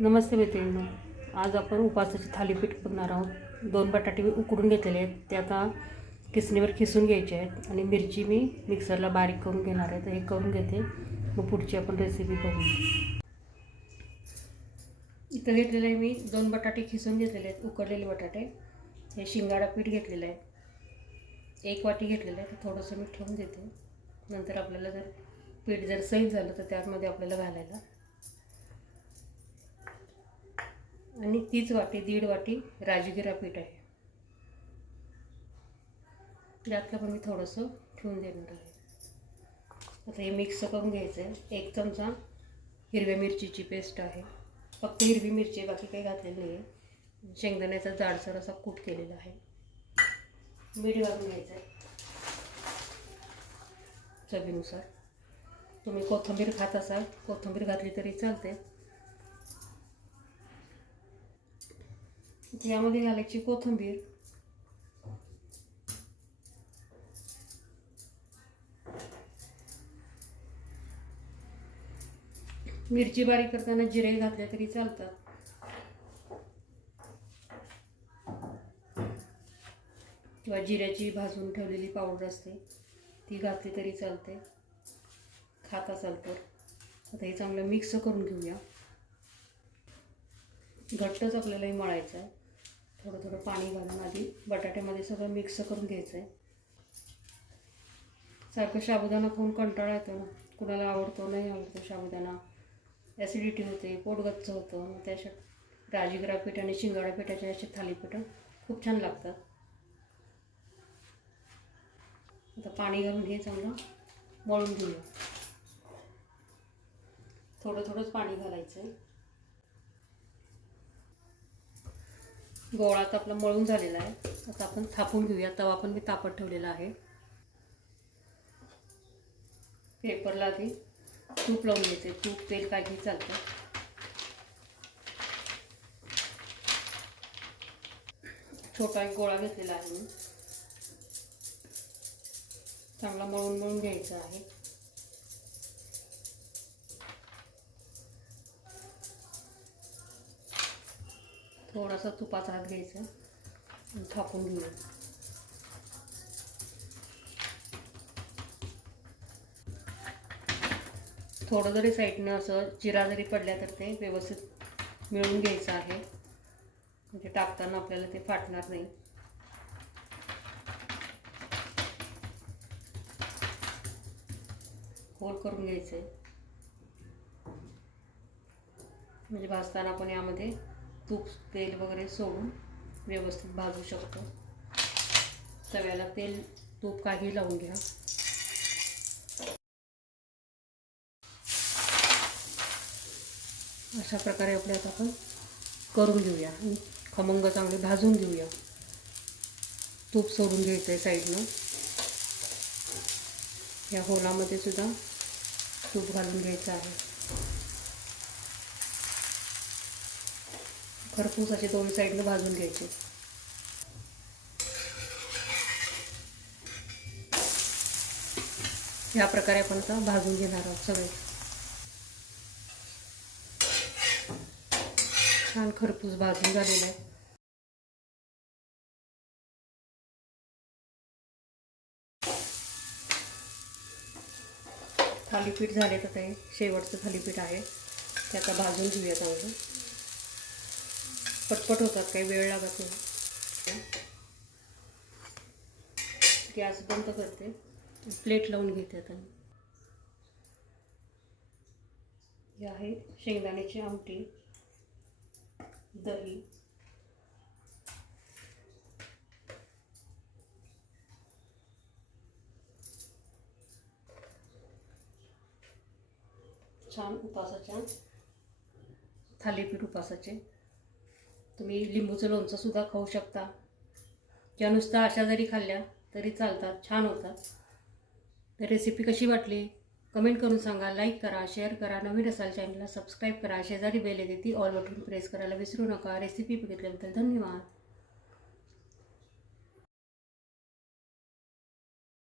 नमस्ते मैत्रिणींनो, आज आपण उपासाचे थालीपीठ बघणार आहोत। 2 बटाटे उकडून घेतलेले आहेत, ते आता किसणीवर खिसून घ्यायचे आहेत आणि मिरची मी मिक्सरला बारीक करून घेणार आहे। तर हे करून घेते, मग पुढची आपण रेसिपी बघू। इथं घेतलेले आहे मी 2 बटाटे खिसून घेतलेले आहेत, उकडलेले बटाटे। हे शिंगाडा पीठ घेतलेलं आहे, 1 वाटी घेतलेलं आहे। तर थोडंसं मी ठेवून देते, नंतर आपल्याला जर पीठ जर सैल झालं तर त्यामध्ये आपल्याला घालायला। आणि 3 वाटी 1.5 वाटी राजगिरा पीठ आहे, यातलं पण मी थोडंसं ठेवून देणार आहे। आता हे मिक्स करून घ्यायचं आहे। 1 चमचा हिरव्या मिरचीची पेस्ट आहे, फक्त हिरवी मिरची, बाकी काही घातलेलं नाही आहे। शेंगदाण्याचा जाडसर असा कूट केलेला आहे। मीठ घालून घ्यायचं आहे चवीनुसार। तुम्ही कोथिंबीर खात असाल, कोथिंबीर घातली तरी चालते। यामध्ये घालायची कोथिंबीर, मिरची बारीक करताना जिरे घातले तरी चालतात, किंवा जिऱ्याची भाजून ठेवलेली पावडर असते ती घातली तरी चालते, खात असाल तर। आता हे चांगलं मिक्स करून घेऊया। घट्टच आपल्याला हे मळायचं आहे। थोडं थोडं पाणी घालून आधी बटाट्यामध्ये सगळं मिक्स करून घ्यायचं आहे। सारखं साबुदाणा खाऊन कंटाळा येतो ना, कुणाला आवडतो नाही आवडतो साबुदाणा, ॲसिडिटी होते, पोट गच्च होतं। मग त्याच्या राजगिरा पीठ आणि शिंगाडा पिठाचे असे थालीपीठं खूप छान लागतात। आता पाणी घालून हे चांगलं मळून घेऊया। थोडं थोडंच पाणी घालायचं आहे। गोळा आता आपला मळून झालेला आहे। आता आपण थापून घेऊया। तवा पण मी तापत ठेवलेला आहे। पेपरला आधी तूप लावून घ्यायचे, तूप तेल काही चालतं। छोटा एक गोळा घेतलेला आहे मी, चांगला मळून मळून घ्यायचा आहे। थोडासा तुपाचा हात घ्यायचा आणि थापून घेऊया। थोडं जरी साईडनं असं चिरा जरी पडल्या तर ते व्यवस्थित मिळून घ्यायचं आहे, म्हणजे टाकताना आपल्याला ते फाटणार नाही। होल करून घ्यायचं आहे, म्हणजे भाजताना आपण यामध्ये तूप तेल वगैरे सोडून व्यवस्थित भाजू शकतो। तव्याला तेल तूप काही लावून घ्या। अशा प्रकारे आपले आता आपण करून घेऊया आणि खमंग चांगले भाजून घेऊया। तूप सोडून घ्यायचं आहे साईडनं। या होलामध्ये सुद्धा तूप घालून घ्यायचं आहे। खरपूस असे 2 साईडनं भाजून घ्यायचे। या प्रकारे आपण आता भाजून घेणार आहोत सगळे। छान खरपूस भाजून झालेलं आहे। थालीपीठ झाले तर ते शेवटचं थालीपीठ आहे, ते आता भाजून घेऊया चांगलं। पटपट होतात, काही वेळ लागत नाही। गॅस बंद करते, प्लेट लावून घेते। आता हे आहे शेंगदाण्याची आमटी, दही, छान उपासाच्या थालीपीठ उपासाचे। तुम्ही लिंबूचं लोणचं सुद्धा खाऊ शकता, किंवा नुसतं अशा जरी खाल्ल्या तरी चालतात, छान होतात। तर रेसिपी कशी वाटली कमेंट करून सांगा, लाईक करा, शेअर करा, नवीन असाल चॅनलला सबस्क्राईब करा, शेजारी बेल येते ती ऑल बटन प्रेस करायला विसरू नका। रेसिपी बघितल्याबद्दल धन्यवाद।